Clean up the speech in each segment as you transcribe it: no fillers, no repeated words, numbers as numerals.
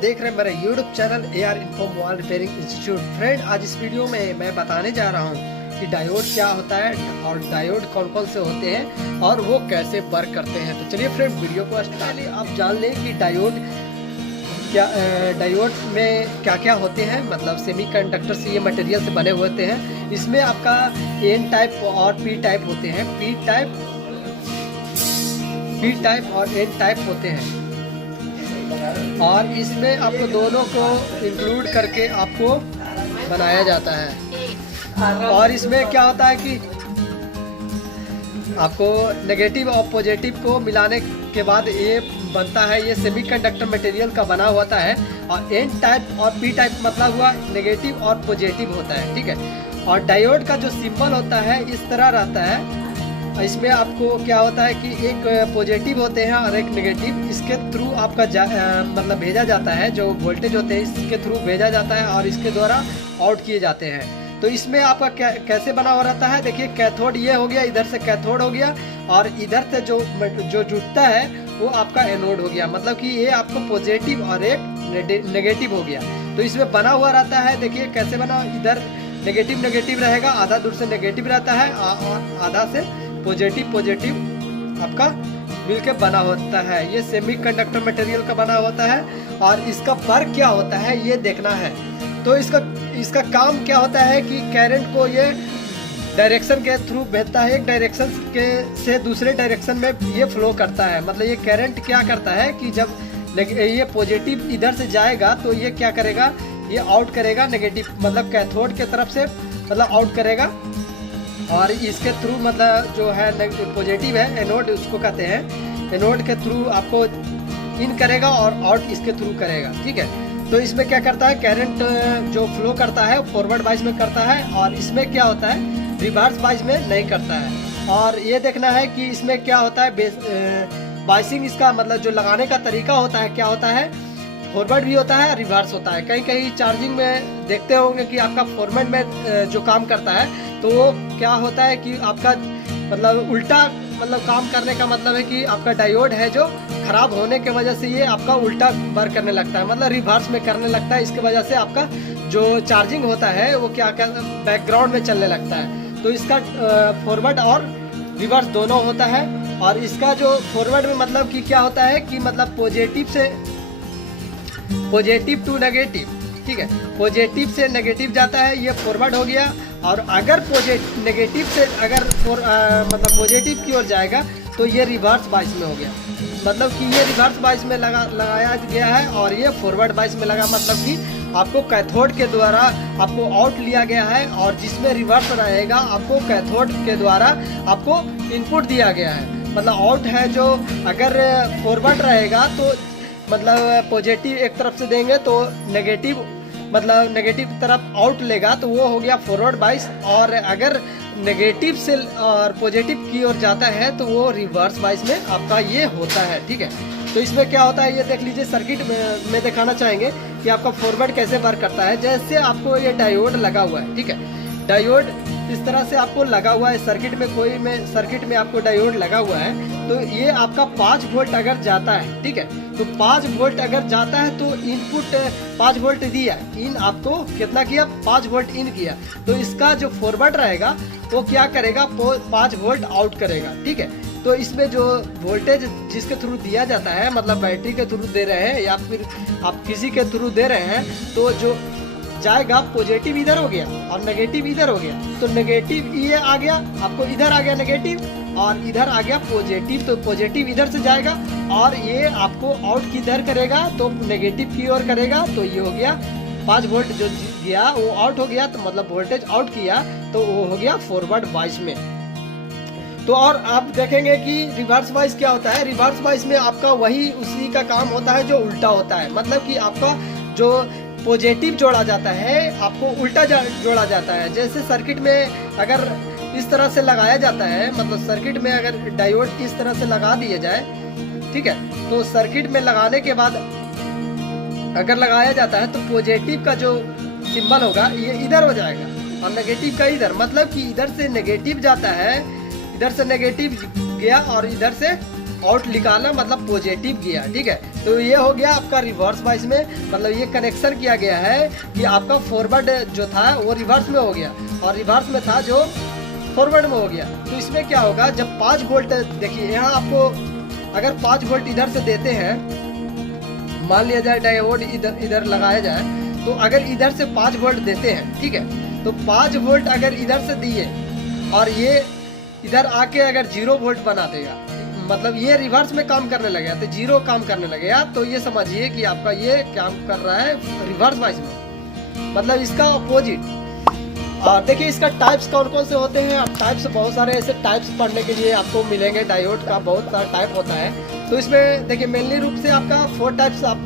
देख रहे हैं मेरा YouTube channel AR info mobile repairing institute. Friend, आज इस वीडियो में मैं बताने जा रहा हूँ कि डायोड क्या होता है और डायोड कौन कौन से होते हैं और वो कैसे वर्क करते हैं। तो चलिए फ्रेंड, वीडियो को पहले आप जान लें कि डायोड में क्या क्या होते हैं। मतलब सेमीकंडक्टर से ये मटेरियल से बने हुए होते हैं। इसमें आपका N टाइप और P टाइप होते हैं। P टाइप और N टाइप होते हैं और इसमें आपको दोनों को इंक्लूड करके आपको बनाया जाता है। और इसमें क्या होता है कि आपको नेगेटिव और पॉजिटिव को मिलाने के बाद ये बनता है। ये सेमीकंडक्टर मटेरियल का बना होता है और N टाइप और P टाइप मतलब हुआ नेगेटिव और पॉजिटिव होता है, ठीक है। और डायोड का जो सिंबल होता है इस तरह रहता है। इसमें आपको क्या होता है कि एक पॉजिटिव होते हैं और एक नेगेटिव। इसके थ्रू आपका मतलब भेजा जाता है, जो वोल्टेज होते हैं इसके थ्रू भेजा जाता है और इसके द्वारा आउट किए जाते हैं। तो इसमें आपका कैसे बना हुआ रहता है, देखिए कैथोड ये हो गया, इधर से कैथोड हो गया और इधर से जो जुटता है वो आपका एनोड हो गया। मतलब कि ये आपको पॉजिटिव और एक नेगेटिव हो गया। तो इसमें बना हुआ रहता है, देखिए कैसे बना। इधर नेगेटिव रहेगा, आधा दूर से नेगेटिव रहता है और आधा से पॉजिटिव आपका मिलके बना होता है। ये सेमीकंडक्टर मटेरियल का बना होता है और इसका वर्क क्या होता है ये देखना है। तो इसका काम क्या होता है कि करंट को ये डायरेक्शन के थ्रू भेजता है। एक डायरेक्शन से दूसरे डायरेक्शन में ये फ्लो करता है। मतलब ये करंट क्या करता है कि जब ये पॉजिटिव इधर से जाएगा तो ये क्या करेगा, ये आउट करेगा नेगेटिव, मतलब कैथोड के तरफ से मतलब आउट करेगा। और इसके थ्रू मतलब जो है पॉजिटिव है एनोड उसको कहते हैं, एनोड के थ्रू आपको इन करेगा और आउट इसके थ्रू करेगा, ठीक है। तो इसमें क्या करता है, करंट जो फ्लो करता है फॉरवर्ड वाइज में करता है और इसमें क्या होता है रिवर्स वाइज में नहीं करता है। और ये देखना है कि इसमें क्या होता है बाइसिंग, इसका मतलब जो लगाने का तरीका होता है क्या होता है, फॉरवर्ड भी होता है रिवर्स होता है। कहीं कहीं चार्जिंग में देखते होंगे कि आपका फॉरवर्ड में जो काम करता है तो वो क्या होता है कि आपका मतलब उल्टा मतलब काम करने का मतलब है कि आपका डायोड है जो खराब होने के वजह से ये आपका उल्टा वर्क करने लगता है, मतलब रिवर्स में करने लगता है। इसके वजह से आपका जो चार्जिंग होता है वो क्या बैकग्राउंड में चलने लगता है। तो इसका फॉरवर्ड और रिवर्स दोनों होता है। और इसका जो फॉरवर्ड में मतलब कि क्या होता है कि मतलब पॉजिटिव टू नेगेटिव, ठीक है। पॉजिटिव से नेगेटिव जाता है, ये फॉरवर्ड हो गया। और अगर नेगेटिव से अगर मतलब पॉजिटिव की ओर जाएगा तो ये रिवर्स बाइस में हो गया। मतलब कि ये रिवर्स बाइस में लगाया गया है और ये फॉरवर्ड बाइस में लगा। मतलब कि आपको कैथोड के द्वारा आपको आउट लिया गया है और जिसमें रिवर्स रहेगा आपको कैथोड के द्वारा आपको इनपुट दिया गया है। मतलब आउट है जो अगर फॉरवर्ड रहेगा तो मतलब पॉजिटिव एक तरफ से देंगे तो नेगेटिव मतलब नेगेटिव तरफ आउट लेगा तो वो हो गया फॉरवर्ड बाइस। और अगर नेगेटिव से और पॉजिटिव की ओर जाता है तो वो रिवर्स बाइस में आपका ये होता है, ठीक है। तो इसमें क्या होता है ये देख लीजिए। सर्किट में दिखाना चाहेंगे कि आपका फॉरवर्ड कैसे वर्क करता है। जैसे आपको ये डायोड लगा हुआ है, ठीक है। डायोड इस तरह से आपको लगा हुआ है सर्किट में, सर्किट में आपको डायोड लगा हुआ है। तो ये आपका 5 वोल्ट अगर जाता है, ठीक है, तो 5 वोल्ट अगर जाता है तो इनपुट 5 वोल्ट दिया, इन आपको कितना किया 5 वोल्ट इन किया। तो इसका जो फॉरवर्ड रहेगा वो क्या करेगा 5 वोल्ट आउट करेगा, ठीक है। तो इसमें जो वोल्टेज जिसके थ्रू दिया जाता है, मतलब बैटरी के थ्रू दे रहे हैं या फिर आप किसी के थ्रू दे रहे हैं, तो जो जाएगा पॉजिटिव इधर हो गया और नेगेटिव इधर हो गया। तो नेगेटिव ये आ गया, आपको इधर आ गया नेगेटिव और इधर आ गया पॉजिटिव। तो पॉजिटिव इधर से जाएगा और ये आपको आउट किधर करेगा तो नेगेटिव की ओर करेगा। तो ये हो गया 5 वोल्ट जो गया वो आउट हो गया, तो मतलब वोल्टेज आउट किया तो वो हो गया फॉरवर्ड वाइज में। तो और आप देखेंगे कि रिवर्स वाइज क्या होता है। रिवर्स वाइज में आपका वही उसी का काम होता है जो उल्टा होता है। मतलब कि आपका जो पॉजिटिव जोड़ा जाता है आपको उल्टा जोड़ा जाता है। जैसे सर्किट में अगर इस तरह से लगाया जाता है, मतलब सर्किट में अगर डायोड इस तरह से लगा दिया जाए, ठीक है, तो सर्किट में लगाने के बाद अगर लगाया जाता है तो पॉजिटिव का जो सिंबल होगा ये इधर हो जाएगा और नेगेटिव का इधर। मतलब कि इधर से नेगेटिव जाता है, इधर से नेगेटिव गया और इधर से आउट निकाला मतलब पॉजिटिव गया, ठीक है। तो ये हो गया आपका रिवर्स बाइस में, मतलब ये कनेक्शन किया गया है कि आपका फॉरवर्ड जो था वो रिवर्स में हो गया और रिवर्स में था जो फॉरवर्ड में हो गया। तो इसमें क्या होगा, जब 5 वोल्ट, देखिए यहाँ आपको अगर 5 वोल्ट इधर से देते हैं, मान लिया जाए डायोड इधर लगाया जाए, तो अगर इधर से 5 वोल्ट देते हैं, ठीक है, तो 5 वोल्ट अगर इधर से दिए और ये इधर आके अगर 0 वोल्ट बना देगा, मतलब ये रिवर्स में काम करने लगेगा, तो 0 काम करने लगेगा, तो ये समझिए कि आपका ये काम कर रहा है रिवर्स बाइस में, मतलब इसका अपोजिट। और देखिए इसका टाइप्स कौन कौन से होते हैं, आप टाइप्स बहुत सारे ऐसे टाइप्स पढ़ने के लिए आपको मिलेंगे, डायोड का बहुत सारा टाइप होता है। तो इसमें देखिए मेनली रूप से आपका 4 टाइप्स आप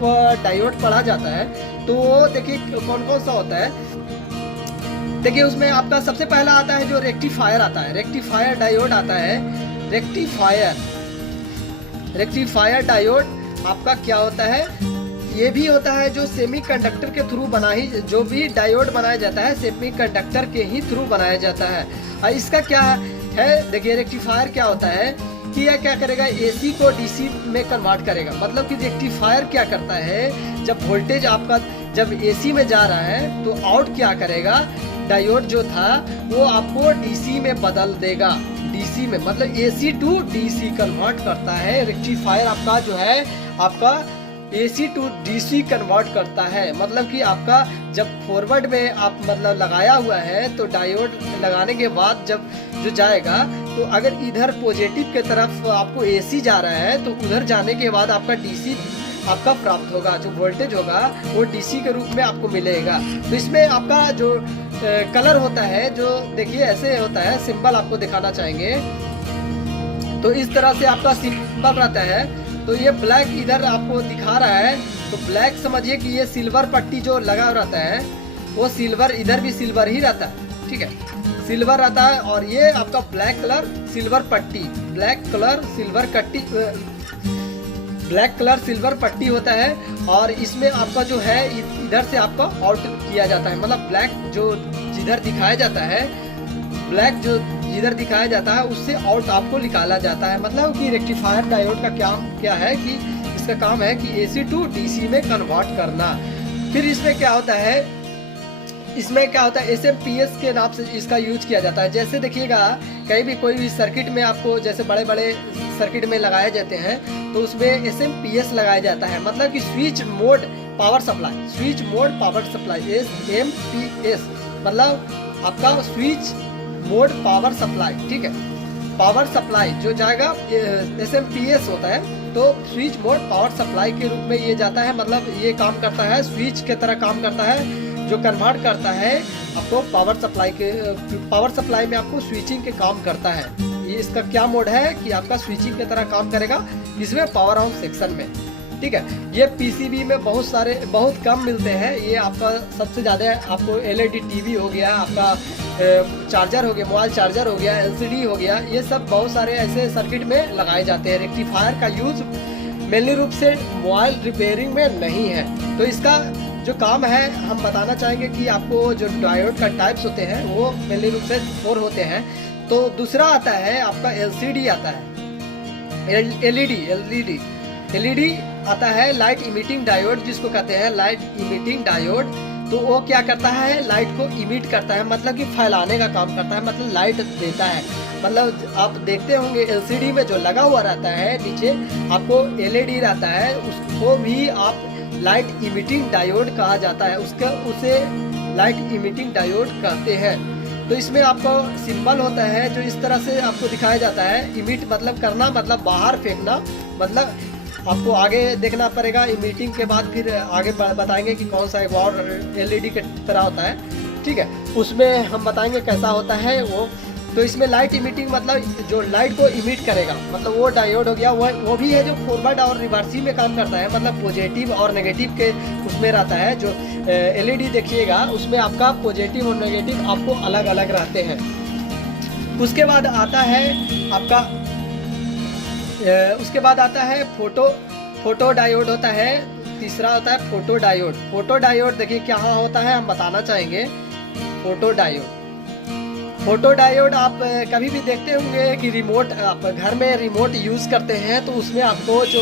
डायोड पढ़ा जाता है। तो वो देखिए कौन कौन सा होता है। देखिए उसमें आपका सबसे पहला आता है जो रेक्टिफायर आता है, रेक्टिफायर डायोड आता है। रेक्टिफायर डायोड आपका क्या होता है, ये भी होता है जो सेमीकंडक्टर के थ्रू जो भी डायोड बनाया जाता है सेमीकंडक्टर के ही थ्रू बनाया जाता है। और इसका क्या है, देखिए रेक्टिफायर क्या होता है कि यह क्या करेगा, एसी को डीसी में कन्वर्ट करेगा। मतलब कि रेक्टिफायर क्या करता है, जब वोल्टेज आपका जब एसी में जा रहा है तो आउट क्या करेगा, डायोड जो था वो आपको डीसी में बदल देगा, डीसी में, मतलब एसी टू डीसी कन्वर्ट करता है। रेक्टिफायर आपका जो है आपका एसी टू डीसी कन्वर्ट करता है। मतलब कि आपका जब फॉरवर्ड में आप मतलब लगाया हुआ है तो डायोड लगाने के बाद जब जो जाएगा, तो अगर इधर पॉजिटिव के तरफ आपको एसी जा रहा है तो उधर जाने के बाद आपका डीसी आपका प्राप्त होगा, जो वोल्टेज होगा वो डीसी के रूप में आपको मिलेगा। तो इसमें आपका जो कलर होता है, जो देखिए ऐसे होता है, सिंबल आपको दिखाना चाहेंगे। तो इस तरह से आपका सिंबल रहता है। तो ये ब्लैक इधर आपको दिखा रहा है, तो ब्लैक समझिए कि ये सिल्वर पट्टी जो लगा रहता है वो सिल्वर, इधर भी सिल्वर ही रहता है, ठीक है, सिल्वर रहता है। और ये आपका ब्लैक कलर सिल्वर पट्टी, ब्लैक कलर सिल्वर पट्टी होता है। और इसमें आपका जो है इधर से आपका आउट किया जाता है, मतलब ब्लैक जो जिधर दिखाया जाता है, ब्लैक जो जिधर दिखाया जाता है उससे आउट आपको निकाला जाता है। मतलब कि रेक्टिफायर डायोड का क्या है कि इसका काम है कि एसी टू डीसी में कन्वर्ट करना। फिर इसमें क्या होता है, SMPS के नाम से इसका यूज किया जाता है। जैसे देखिएगा कहीं भी कोई भी सर्किट में आपको जैसे बड़े बड़े सर्किट में लगाए जाते हैं तो उसमें SMPS लगाया जाता है, मतलब कि switch mode power supply, SMPS मतलब आपका स्विच मोड पावर सप्लाई, ठीक है, पावर सप्लाई जो जाएगा SMPS होता है, तो स्विच मोड पावर सप्लाई के रूप में ये जाता है। मतलब ये काम करता है, स्विच के तरह काम करता है, जो कन्वर्ट करता है आपको पावर सप्लाई में आपको स्विचिंग के काम करता है। ये इसका क्या मोड है कि आपका स्विचिंग की तरह काम करेगा इसमें पावर ऑन सेक्शन में, ठीक है। ये पीसीबी में बहुत कम मिलते हैं। ये आपका सबसे ज़्यादा आपको LED टीवी हो गया, आपका चार्जर हो गया, मोबाइल चार्जर हो गया, LCD हो गया, ये सब बहुत सारे ऐसे सर्किट में लगाए जाते हैं। रेक्टिफायर का यूज मेनली रूप से मोबाइल रिपेयरिंग में नहीं है। तो इसका जो काम है हम बताना चाहेंगे कि आपको जो डायोड का टाइप्स होते हैं वो मेनली रूप से 4 होते हैं। तो दूसरा आता है आपका LCD आता है, LED आता है, लाइट इमिटिंग डायोड जिसको कहते हैं, लाइट इमिटिंग डायोड। तो वो क्या करता है, लाइट को इमिट करता है, मतलब कि फैलाने का काम करता है, मतलब लाइट देता है। मतलब आप देखते होंगे LCD में जो लगा हुआ रहता है नीचे आपको LED रहता है, उसको भी आप लाइट इमिटिंग डायोड कहा जाता है, उसे लाइट इमिटिंग डायोड कहते हैं। तो इसमें आपको सिंबल होता है जो इस तरह से आपको दिखाया जाता है। इमिट मतलब करना, मतलब बाहर फेंकना, मतलब आपको आगे देखना पड़ेगा। इमिटिंग के बाद फिर आगे बताएंगे कि कौन सा एक और LED के तरह होता है, ठीक है, उसमें हम बताएंगे कैसा होता है वो। तो इसमें लाइट इमिटिंग मतलब जो लाइट को इमिट करेगा, मतलब वो डायोड हो गया, वो भी है जो फॉरवर्ड और रिवर्सी में काम करता है, मतलब पॉजिटिव और नेगेटिव के उसमें रहता है। जो LED देखिएगा उसमें आपका पॉजिटिव और नेगेटिव आपको अलग अलग रहते हैं। उसके बाद आता है आपका फोटो डायोड होता है। तीसरा होता है फोटो डायोड देखिए क्या होता है हम बताना चाहेंगे। फोटो फोटो डायोड आप कभी भी देखते होंगे कि रिमोट, आप घर में रिमोट यूज़ करते हैं तो उसमें आपको जो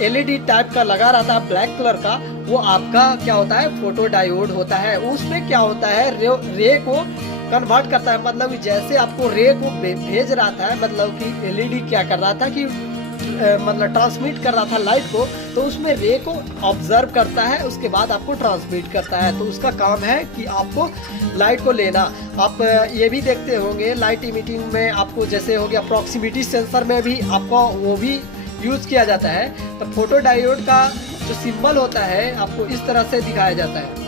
एलईडी टाइप का लगा रहता है ब्लैक कलर का, वो आपका क्या होता है, फोटो डायोड होता है। उसमें क्या होता है, रे को कन्वर्ट करता है। मतलब कि जैसे आपको रे को भेज रहा था, मतलब कि एलईडी क्या कर रहा था कि मतलब ट्रांसमिट कर रहा था लाइट को, तो उसमें रे को ऑब्जर्व करता है, उसके बाद आपको ट्रांसमिट करता है। तो उसका काम है कि आपको लाइट को लेना। आप ये भी देखते होंगे लाइट इमिटिंग में आपको जैसे हो गया प्रॉक्सिमिटी सेंसर में भी आपको वो भी यूज़ किया जाता है। तो फोटो डायोड का जो सिंबल होता है आपको इस तरह से दिखाया जाता है,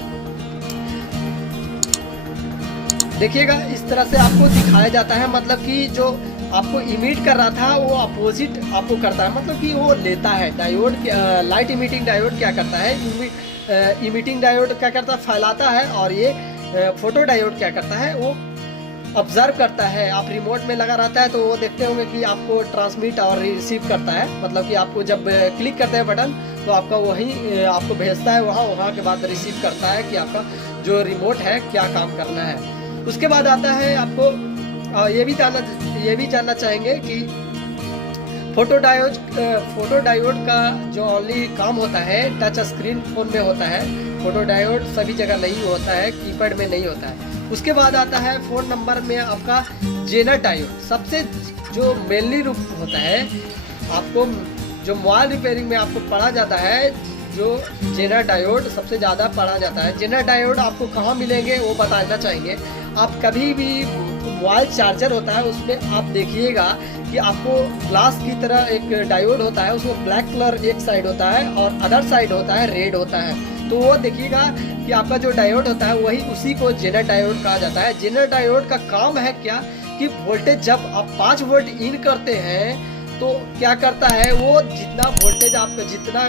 देखिएगा इस तरह से आपको दिखाया जाता है। मतलब कि जो आपको इमिट कर रहा था वो अपोजिट आपको करता है, मतलब कि वो लेता है। डायोड लाइट इमिटिंग डायोड क्या करता है, इमिटिंग डायोड क्या करता है, फैलाता है, और ये फोटो डायोड क्या करता है, वो ऑब्जर्व करता है। आप रिमोट में लगा रहता है तो वो देखते होंगे कि आपको ट्रांसमिट और रिसीव करता है। मतलब कि आपको जब क्लिक करते हैं बटन तो आपका वही आपको भेजता है वहाँ के बाद रिसीव करता है कि आपका जो रिमोट है क्या काम करना है। उसके बाद आता है आपको ये भी जानना चाहेंगे कि फोटो डायोड का जो ओनली काम होता है टच स्क्रीन फोन में होता है। फोटो डायोड सभी जगह नहीं होता है, कीपैड में नहीं होता है। उसके बाद आता है फोन नंबर में आपका जेनर डायोड, सबसे जो मेनली रूप होता है। आपको जो मोबाइल रिपेयरिंग में आपको पढ़ा जाता है, जो जेनर डायोड सबसे ज़्यादा पढ़ा जाता है। जेनर डायोड आपको कहाँ मिलेंगे वो बताना चाहेंगे। आप कभी भी मोबाइल चार्जर होता है उसमें आप देखिएगा कि आपको ग्लास की तरह एक डायोड होता है, उसमें ब्लैक कलर एक साइड होता है और अदर साइड होता है रेड होता है। तो वो देखिएगा कि आपका जो डायोड होता है वही उसी को जेनर डायोड कहा जाता है। जेनर डायोड का काम है क्या कि वोल्टेज जब आप 5 वोल्ट इन करते हैं तो क्या करता है, वो जितना वोल्टेज आप जितना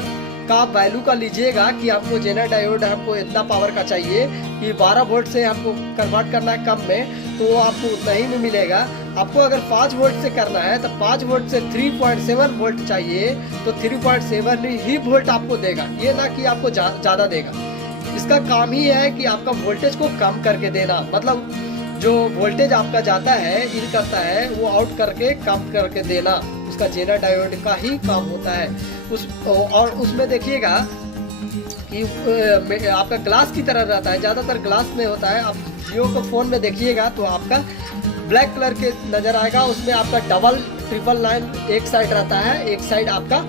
का वैल्यू का लीजिएगा कि आपको जेनर डायोड हमको इतना पावर का चाहिए कि 12 वोल्ट से हमको कन्वर्ट करना है कम में, तो वो आपको उतना ही में मिलेगा। आपको अगर 5 वोल्ट से करना है तो 5 वोल्ट से 3.7 वोल्ट चाहिए तो 3.7 ही वोल्ट आपको देगा, ये ना कि आपको ज़्यादा देगा। इसका काम ही है कि आपका वोल्टेज को कम करके देना। मतलब जो वोल्टेज आपका जाता है इन करता है वो आउट करके कम करके देना, उसका जेनर डायोड का ही काम होता है। और उसमें देखिएगा कि आपका ग्लास की तरह रहता है, ज़्यादातर ग्लास में होता है। आप जियो को फ़ोन में देखिएगा तो आपका ब्लैक कलर के नज़र आएगा, उसमें आपका डबल ट्रिपल लाइन एक साइड रहता है, एक साइड आपका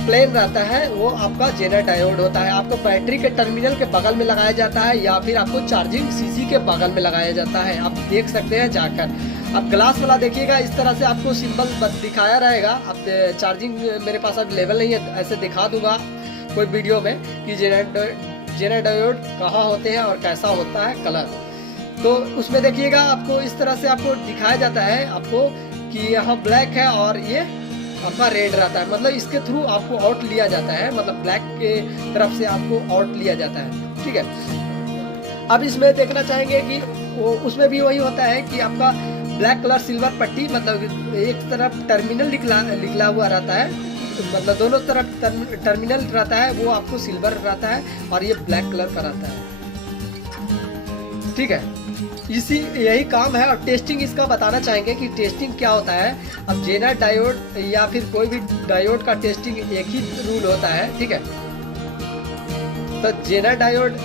प्लेन रहता है, वो आपका जेनर डायोड होता है। आपको बैटरी के टर्मिनल के बगल में लगाया जाता है या फिर आपको चार्जिंग सीसी के बगल में लगाया जाता है। आप देख सकते हैं जाकर। आप ग्लास वाला देखिएगा इस तरह से आपको सिंबल दिखाया रहेगा। अब चार्जिंग मेरे पास अवेलेबल नहीं है, ऐसे दिखा दूंगा कोई वीडियो में कि जेनर डायोड कहाँ होते हैं और कैसा होता है कलर। तो उसमें देखिएगा आपको इस तरह से आपको दिखाया जाता है आपको कि यहाँ ब्लैक है और ये आपका रेड रहता है। मतलब इसके थ्रू आपको आउट लिया जाता है, मतलब ब्लैक के तरफ से आपको आउट लिया जाता है, ठीक है। अब इसमें देखना चाहेंगे कि वो उसमें भी वही होता है कि आपका ब्लैक कलर सिल्वर पट्टी, मतलब एक तरफ टर्मिनल निकला हुआ रहता है, मतलब दोनों तरफ टर्मिनल रहता है, वो आपको सिल्वर रहता है और ये ब्लैक कलर का रहता है, ठीक है। यही काम है। और टेस्टिंग इसका बताना चाहेंगे कि टेस्टिंग क्या होता है। अब जेनर डायोड या फिर कोई भी डायोड का टेस्टिंग एक ही रूल होता है, ठीक है। तो जेनर डायोड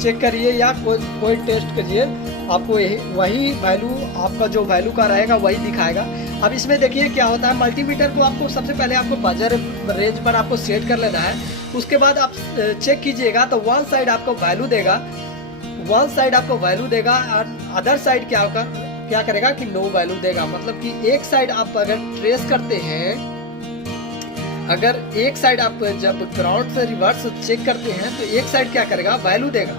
चेक करिए या कोई टेस्ट करिए, आपको वही वैल्यू, आपका जो वैल्यू का रहेगा वही दिखाएगा। अब इसमें देखिए क्या होता है, मल्टीमीटर को आपको सबसे पहले आपको बजर रेंज पर आपको सेट कर लेना है। उसके बाद आप चेक कीजिएगा तो वन साइड आपको वैल्यू देगा, और अदर साइड क्या करेगा कि नो वैल्यू देगा। मतलब कि एक साइड आप अगर ट्रेस करते हैं, अगर एक साइड आप जब ग्राउंड से रिवर्स चेक करते हैं तो एक साइड क्या करेगा, वैल्यू देगा,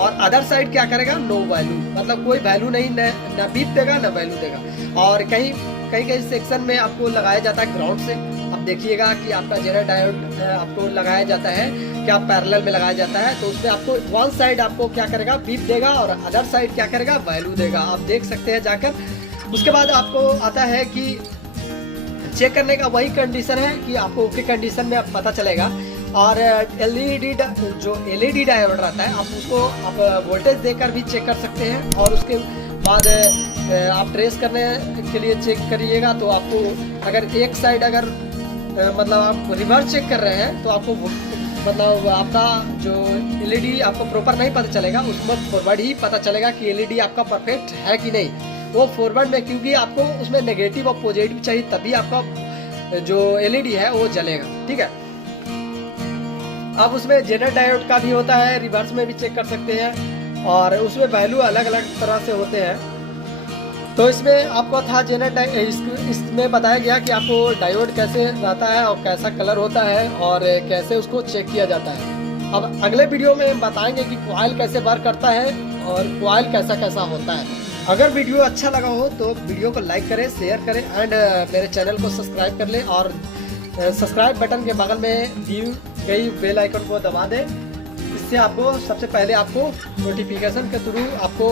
और अदर साइड क्या करेगा, नो वैल्यू। मतलब कोई वैल्यू नहीं, न बीप देगा न वैल्यू देगा। और कहीं सेक्शन में आपको लगाया जाता है ग्राउंड से। अब देखिएगा कि आपका जेनर डायोड आपको लगाया जाता है क्या पैरेलल में लगाया जाता है, तो उसमें आपको वन साइड आपको क्या करेगा, बीप देगा, और अदर साइड क्या करेगा, वैल्यू देगा। आप देख सकते हैं जाकर। उसके बाद आपको आता है कि चेक करने का वही कंडीशन है कि आपको ओके कंडीशन में आप पता चलेगा। और एलईडी डायोड रहता है, आप उसको आप वोल्टेज देकर भी चेक कर सकते हैं, और उसके बाद आप ट्रेस करने के लिए चेक करिएगा तो आपको अगर एक साइड अगर मतलब आप रिवर्स चेक कर रहे हैं तो आपको मतलब आपका जो एलईडी आपको प्रॉपर नहीं पता चलेगा, उसमें फॉरवर्ड ही पता चलेगा कि एलईडी आपका परफेक्ट है कि नहीं। वो फॉरवर्ड में क्योंकि आपको उसमें नेगेटिव और पॉजिटिव चाहिए तभी आपका जो एलईडी है वो जलेगा, ठीक है। अब उसमें जेनर डायोड का भी होता है, रिवर्स में भी चेक कर सकते हैं और उसमें वैल्यू अलग अलग तरह से होते हैं। तो इसमें आपको था जेनर इसमें बताया गया कि आपको डायोड कैसे रहता है और कैसा कलर होता है और कैसे उसको चेक किया जाता है। अब अगले वीडियो में बताएंगे कि कॉइल कैसे वर्क करता है और कॉइल कैसा कैसा होता है। अगर वीडियो अच्छा लगा हो तो वीडियो को लाइक करें, शेयर करें एंड मेरे चैनल को सब्सक्राइब कर लें और सब्सक्राइब बटन के बगल में दी गई बेल आइकन को दबा दें। इससे आपको सबसे पहले आपको नोटिफिकेशन के थ्रू आपको